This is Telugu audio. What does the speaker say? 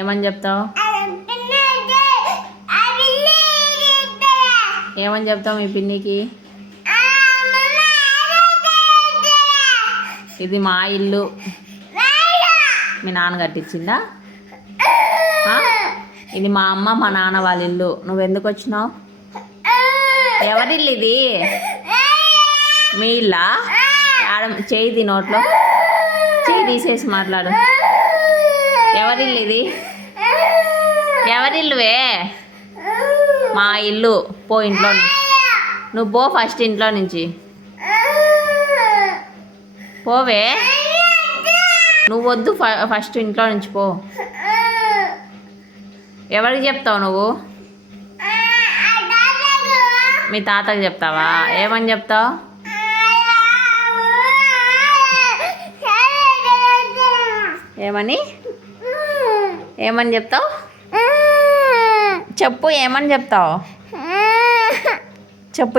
ఏమని చెప్తావు? ఏమని చెప్తావు మీ పిన్నికి? ఇది మా ఇల్లు, మీ నాన్న కట్టించిందా? ఇది మా అమ్మ మా నాన్న వాళ్ళ ఇల్లు, నువ్వెందుకు వచ్చినావు? ఎవరిల్లు ఇది? మీ ఇల్లా? ఆడ చేయి నోట్లో చేయి తీసేసి మాట్లాడు. ఎవరిల్లు ఇది? ఎవరిల్లువే? మా ఇల్లు. పో ఇంట్లో, నువ్వు పో ఫస్ట్ ఇంట్లో నుంచి పోవే. నువ్వు వద్దు, ఫస్ట్ ఇంట్లో నుంచి పో. ఎవరికి చెప్తావు నువ్వు? మీ తాతకి చెప్తావా? ఏమని చెప్తావు? ఏమని ఏమని చెప్తావు? చెప్పు, ఏమని చెప్తావు? చెప్పు.